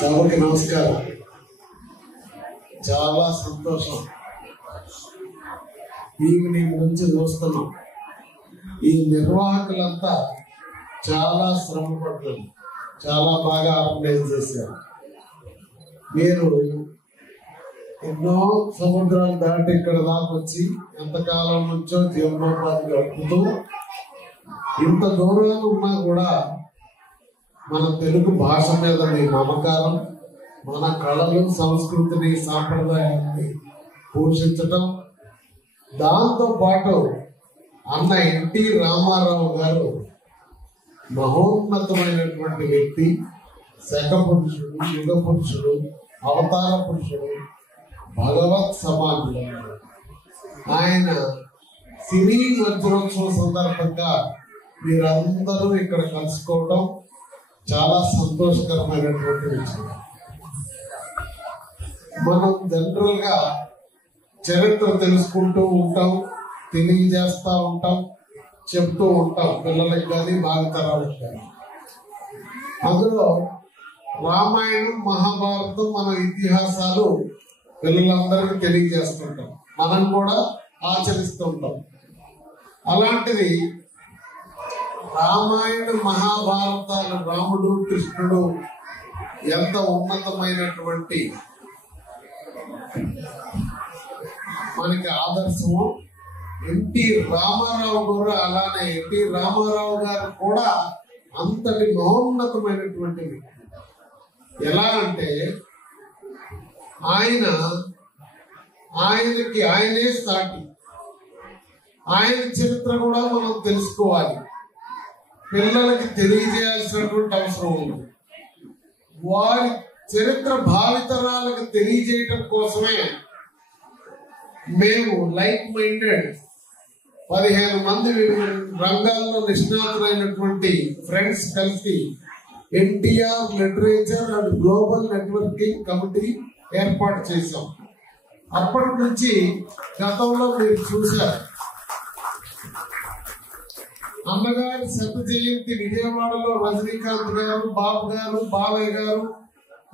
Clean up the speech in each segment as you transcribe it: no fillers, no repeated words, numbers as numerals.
సభకి నమస్కారం. చాలా సంతోషం. ఈవినింగ్ నుంచి చూస్తున్నాం. ఈ నిర్వాహకులంతా చాలా శ్రమ పడ్డారు, చాలా బాగా ఆర్గనైజ్ చేశారు. మీరు ఎన్నో సముద్రాలు దాటి ఇక్కడ దాకా వచ్చి ఎంతకాలం నుంచో జీవనోపాధి గడుపుతూ ఇంత దూరాలు ఉన్నా కూడా మన తెలుగు భాష మీద మీ మమకారం, మన కళలు, సంస్కృతిని, సాంప్రదాయాన్ని పోషించటం, దాంతో పాటు అన్న ఎన్టీ రామారావు గారు మహోన్నతమైనటువంటి వ్యక్తి, శక పురుషుడు, యుగ పురుషుడు, అవతార పురుషుడు, భగవత్ సమానుడు. ఆయన సినీ వజ్రోత్సవం సందర్భంగా మీరందరూ ఇక్కడ కలుసుకోవటం చాలా సంతోషకరమైనటువంటి విషయం. మనం జనరల్ గా చరిత్ర తెలుసుకుంటూ ఉంటాం, తెలియజేస్తూ ఉంటాం, చెప్తూ ఉంటాం పిల్లలకి కానీ భావితరాలకు కానీ. అందులో రామాయణం, మహాభారతం, మన ఇతిహాసాలు పిల్లలందరికీ తెలియజేస్తుంటాం, మనం కూడా ఆచరిస్తూ ఉంటాం. అలాంటిది రామాయణ మహాభారతాలు, రాముడు కృష్ణుడు ఎంత ఉన్నతమైనటువంటి మనకి ఆదర్శము. ఎన్టీ రామారావు గారు అలానే, ఎన్టీ రామారావు గారు కూడా అంతటి మహోన్నతమైనటువంటి వ్యక్తి. ఎలా అంటే ఆయనకి ఆయనే సాటి. ఆయన చరిత్ర కూడా మనం తెలుసుకోవాలి, పిల్లలకి తెలియజేయాల్సినటువంటి అవసరం ఉంది. వారి చరిత్ర భావితరాలకు తెలియజేయటం కోసమే మేము లైక్ మైండెడ్ 15 మంది రంగాల్లో నిష్ణాతులైనటువంటి ఫ్రెండ్స్ కలిసి NTR literature and global networking committee ఏర్పాటు చేశాం. అప్పటి నుంచి గతంలో మీరు చూశారు, అన్నగారి శత జయంతి విజయవాడలో రజనీకాంత్ గారు, బాబు గారు, బాలయ్య గారు,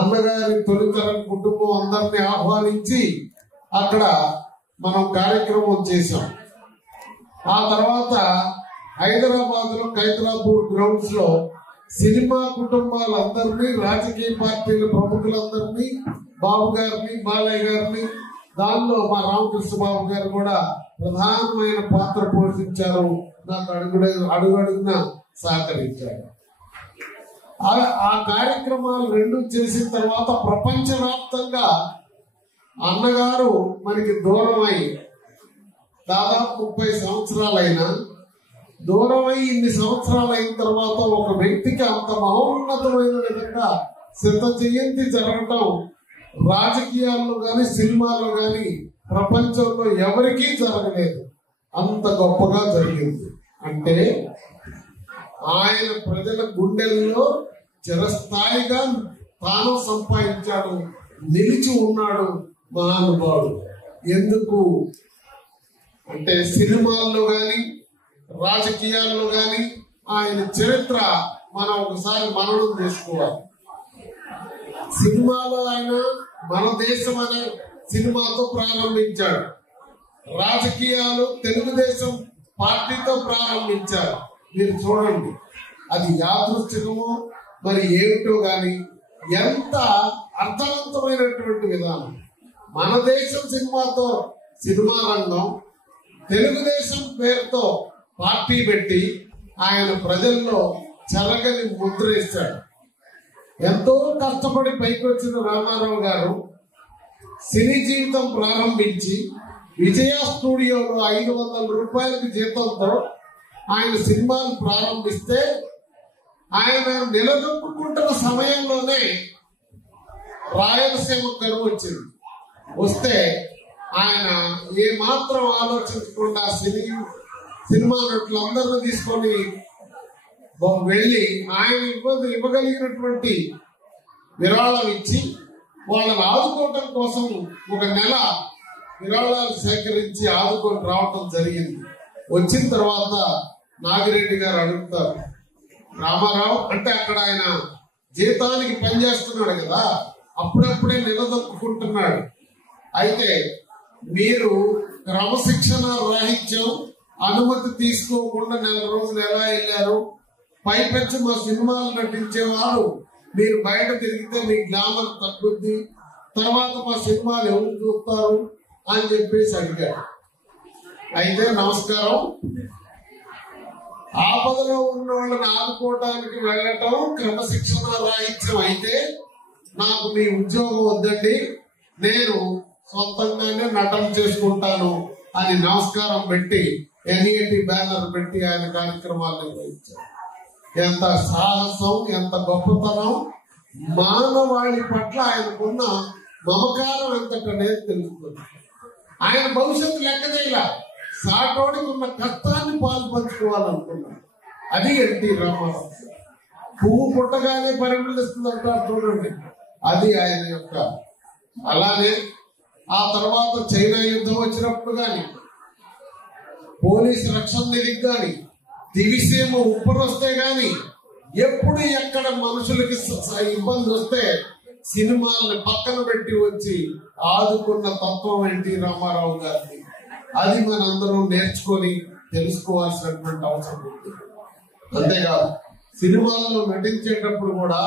అన్నగారి తొలితరం కుటుంబం అందరినీ ఆహ్వానించి అక్కడ మనం కార్యక్రమం చేశాం. ఆ తర్వాత హైదరాబాద్ లో ఖైతరాపూర్ గ్రౌండ్స్ లో సినిమా కుటుంబాలందరినీ, రాజకీయ పార్టీల ప్రముఖులందరినీ, బాబు గారిని, బాలయ్య గారిని, దానిలో మా రామకృష్ణ బాబు గారు కూడా ప్రధానమైన పాత్ర పోషించారు. నాకు అడుగడుగున సహకరించారు. ఆ కార్యక్రమాలు రెండు చేసిన తర్వాత ప్రపంచవ్యాప్తంగా అన్నగారు మనకి దూరమై దాదాపు 30 సంవత్సరాలైనా, దూరమై ఇన్ని సంవత్సరాలు అయిన తర్వాత ఒక వ్యక్తికి అంత మహోన్నతమైన విధంగా శత జయంతి జరగటం రాజకీయాల్లో గాని, సినిమాల్లో గాని ప్రపంచంలో ఎవరికీ జరగలేదు. అంత గొప్పగా జరిగింది. అంటే ఆయన ప్రజల గుండెల్లో చిరస్థాయిగా తాను సంపాదించాడు, నిలిచి ఉన్నాడు మహానుభావుడు. ఎందుకు అంటే సినిమాల్లో గాని, రాజకీయాల్లో గాని ఆయన చరిత్ర మనం ఒకసారి మననం చేసుకోవాలి. సినిమాలో ఆయన మన దేశం అనే సినిమాతో ప్రారంభించాడు. రాజకీయాలు తెలుగుదేశం పార్టీతో ప్రారంభించారు. మీరు చూడండి, అది యాదృచ్ఛికమో మరి ఏమిటో గాని ఎంత అర్థవంతమైనటువంటి విధానం. మన దేశం సినిమాతో సినిమా రంగం, తెలుగుదేశం పేరుతో పార్టీ పెట్టి ఆయన ప్రజల్లో చెరగని ముద్ర వేశాడు. ఎంతో కష్టపడి పైకి వచ్చిన రామారావు గారు సినీ జీవితం ప్రారంభించి విజయ స్టూడియోలో 500 రూపాయలకి జీతంతో ఆయన సినిమాలు ప్రారంభిస్తే ఆయన నిలదొక్కుంటున్న సమయంలోనే రాయలసీమ కరువు వచ్చింది. వస్తే ఆయన ఏ మాత్రం ఆలోచించకుండా సినిమా నటులందరినీ తీసుకొని వెళ్ళి ఆయన ఇవ్వగలిగినటువంటి విరాళం ఇచ్చి వాళ్ళని ఆదుకోవటం కోసం 1 నెల విరాళాలు సేకరించి ఆదుకొని రావటం జరిగింది. వచ్చిన తర్వాత నాగిరెడ్డి గారు అడుగుతారు, రామారావు అంటే అక్కడ ఆయన జీతానికి పనిచేస్తున్నాడు కదా, అప్పుడప్పుడే నిలదొక్కుంటున్నాడు. అయితే మీరు క్రమశిక్షణ రాహిత్యం, అనుమతి తీసుకోకుండా నెల రోజులు ఎలా వెళ్ళారు, పైపెచ్చి మా సినిమాలు నటించేవారు మీరు బయట తిరిగితే మీ గ్లామర్ తగ్గుద్ది, తర్వాత మా సినిమాలు ఎవరు చూస్తారు అని చెప్పేసి అడిగాడు. అయితే నమస్కారం, ఆపదలో ఉన్న వాళ్ళని ఆదుకోవడానికి వెళ్ళటం క్రమశిక్షణ రాహిత్యం అయితే నాకు మీ ఉద్యోగం వద్దండి, నేను సొంతంగానే నటన చేసుకుంటాను అని నమస్కారం పెట్టి NET బ్యానర్ పెట్టి ఆయన కార్యక్రమాలు నిర్వహించారు. ఎంత సాహసం, ఎంత గొప్పతనం, మానవాళి పట్ల ఆయనకున్న మమకారం ఎంతటనేది తెలుస్తుంది. ఆయన భవిష్యత్తు లెక్క చేయాల, సాటోడికి ఉన్న కష్టాన్ని పాలు పంచుకోవాలనుకున్నాడు. అది ఎన్టీ రామారావు. పువ్వు పుట్టగానే పరిమళిస్తుంది అంటారు చూడండి, అది ఆయన యొక్క. అలానే ఆ తర్వాత చైనా యుద్ధం వచ్చినప్పుడు కానీ, పోలీసు రక్షణ నిధికి కానీ, దివిసీమ ఉప్పరు వస్తే గాని, ఎప్పుడు ఎక్కడ మనుషులకి ఇబ్బంది వస్తే సినిమాల్ని పక్కన పెట్టి వచ్చి ఆదుకున్న తత్వం ఎన్టీ రామారావు గారిని. అది మనందరం నేర్చుకొని తెలుసుకోవాల్సినటువంటి అవసరం ఉంది. అంతేకాదు సినిమాల్లో నటించేటప్పుడు కూడా,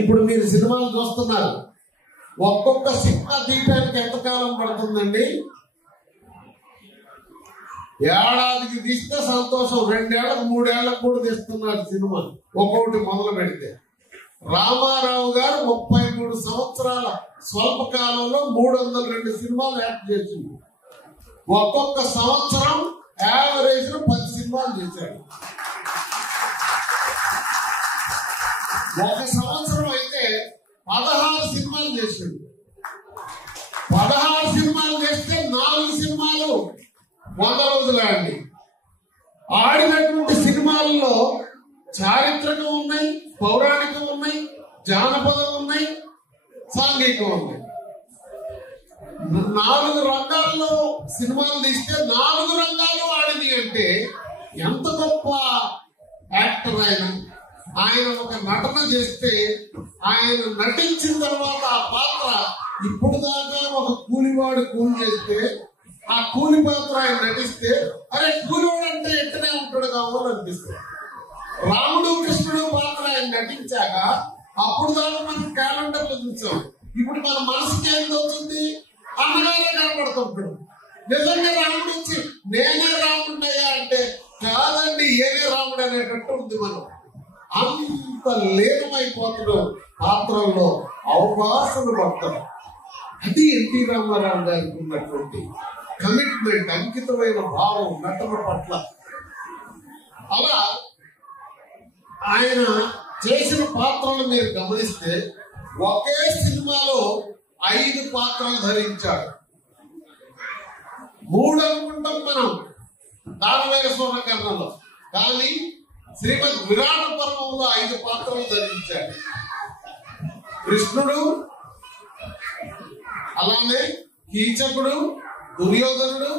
ఇప్పుడు మీరు సినిమాలు చూస్తున్నారు, ఒక్కొక్క సినిమా తీయడానికి ఎంతకాలం పడుతుందండి? ఏడాదికి తీస్తే సంతోషం, 2 ఏళ్లకు 3 ఏళ్లకు కూడా తీస్తున్నారు సినిమా ఒక్కొక్కటి మొదలు పెడితే. రామారావు గారు 33 సంవత్సరాల స్వల్ప కాలంలో 302 సినిమాలు యాక్ట్ చేసింది. ఒక్కొక్క సంవత్సరం యావరేజ్ 10 సినిమాలు చేశాడు. ఒక సంవత్సరం అయితే 16 సినిమాలు చేశాడు. 16 సినిమాలు చేస్తే 4 సినిమాలు 100 రోజులు అండి. ఆడినటువంటి సినిమాల్లో చారిత్రకం ఉన్నాయి, పౌరాణికం ఉన్నాయి, జానపదం ఉన్నాయి, సాంఘికం ఉన్నాయి. 4 రంగాల్లో సినిమాలు తీస్తే 4 రంగాలు ఆడింది అంటే ఎంత గొప్ప యాక్టర్ ఆయన. ఆయన ఒక నటన చేస్తే, ఆయన నటించిన తర్వాత ఆ పాత్ర ఇప్పుడు దాకా ఒక కూలివాడు కూలి చేస్తే, ఆ కూలి పాత్ర ఆయన నటిస్తే, అరే కూలివాడు అంటే ఎక్కడే ఉంటాడు కావాలి అనిపిస్తుంది. రాముడు కృష్ణుడు పాత్ర ఆయన నటించాక అప్పుడు దాకా మనం క్యాలెండర్ లో చూసాం. ఇప్పుడు మన మనసుకి ఏం అవుతుంది, అన్నగానే కనపడుతుంటాడు. నిజంగా రాముడు వచ్చి నేనే రాముడయ్యా అంటే కాదండి, ఏనే రాముడు అనేటట్టు ఉంది. మనం అంత లీనమైపోతున్నాం పాత్రల్లో, అవకాశాలు పడతాం. అది ఎన్టీ రామారావు గారికి ఉన్నటువంటి కమిట్మెంట్, అంకితమైన భావం నటన పట్ల. అలా ఆయన చేసిన పాత్రలు మీరు గమనిస్తే ఒకే సినిమాలో 5 పాత్రలు ధరించాడు. 3 అనుకుంటాం మనం దానవేర సూర్యకర్ణంలో, కానీ శ్రీమద్ విరాట పర్వంలో 5 పాత్రలు ధరించాడు. కృష్ణుడు, అలానే కీచకుడు, దుర్యోధనుడు,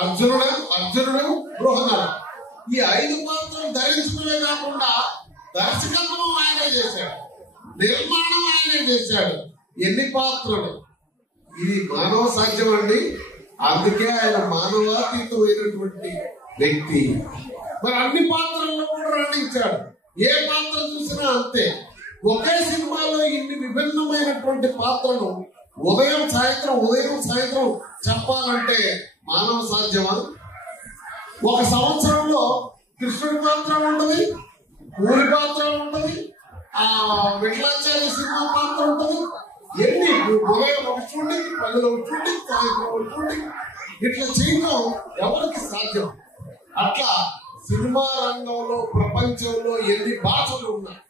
అర్జునుడు, బృహన్నర. ఈ 5 పాత్రలు ధరించడమే కాకుండా దర్శకత్వం ఆయనే చేశాడు, నిర్మాణం ఆయనే చేశాడు. ఎన్ని పాత్రలు! ఇది మానవ సాధ్యం అండి. అందుకే ఆయన మానవాతీతమైనటువంటి వ్యక్తి. మరి అన్ని పాత్రల్లో కూడా రాణించాడు. ఏ పాత్ర చూసినా అంతే. ఒకే సినిమాలో ఇన్ని విభిన్నమైనటువంటి పాత్రలు ఉదయం సాయంత్రం చెప్పాలంటే మానవ సాధ్యమా? ఒక సంవత్సరంలో కృష్ణుడి పాత్ర ఉంటది, ఊరి పాత్ర ఉంటది, ఆ విఠలాచార్య సినిమా పాత్ర ఉంటది. ఎన్ని ఉదయం ఒక షూటింగ్, 10 షూటింగ్, సాయంత్రం షూటింగ్, ఇట్లా చేయడం ఎవరికి సాధ్యం? అట్లా సినిమా రంగంలో ప్రపంచంలో ఎన్ని భాషలు ఉన్నాయి,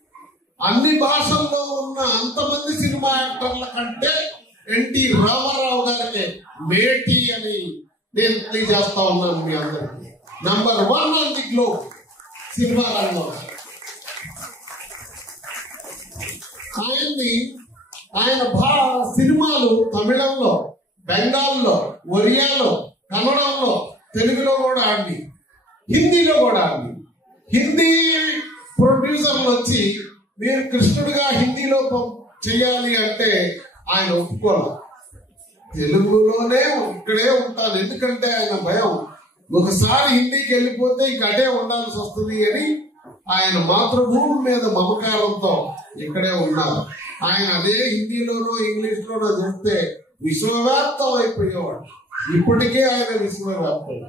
అన్ని భాషల్లో ఉన్న అంతమంది సినిమా యాక్టర్ల కంటే ఎన్టీ రామారావు గారికి మేటి అని నేను తెలియజేస్తా ఉన్నాను మీ అందరికీ. Number 1 on the globe cinema రంగంలో. ఆయన సినిమాలు తమిళంలో, బెంగాల్లో, ఒరియాలో, కన్నడంలో, తెలుగులో కూడా ఆడి, హిందీలో కూడా ఆడి. హిందీ ప్రొడ్యూసర్లు వచ్చి మీరు కృష్ణుడిగా హిందీలో చెయ్యాలి అంటే ఆయన ఒప్పుకోవాలి. తెలుగులోనే ఇక్కడే ఉంటాను, ఎందుకంటే ఆయన భయం ఒకసారి హిందీకి వెళ్ళిపోతే ఇంక అటే ఉండాల్సి వస్తుంది అని ఆయన మాతృభూమి మీద మమకారంతో ఇక్కడే ఉన్నారు. ఆయన అదే హిందీలోనో ఇంగ్లీష్ లోనో చెప్తే విశ్వవ్యాప్తం అయిపోయేవాడు. ఇప్పటికే ఆయన విశ్వవ్యాప్తం.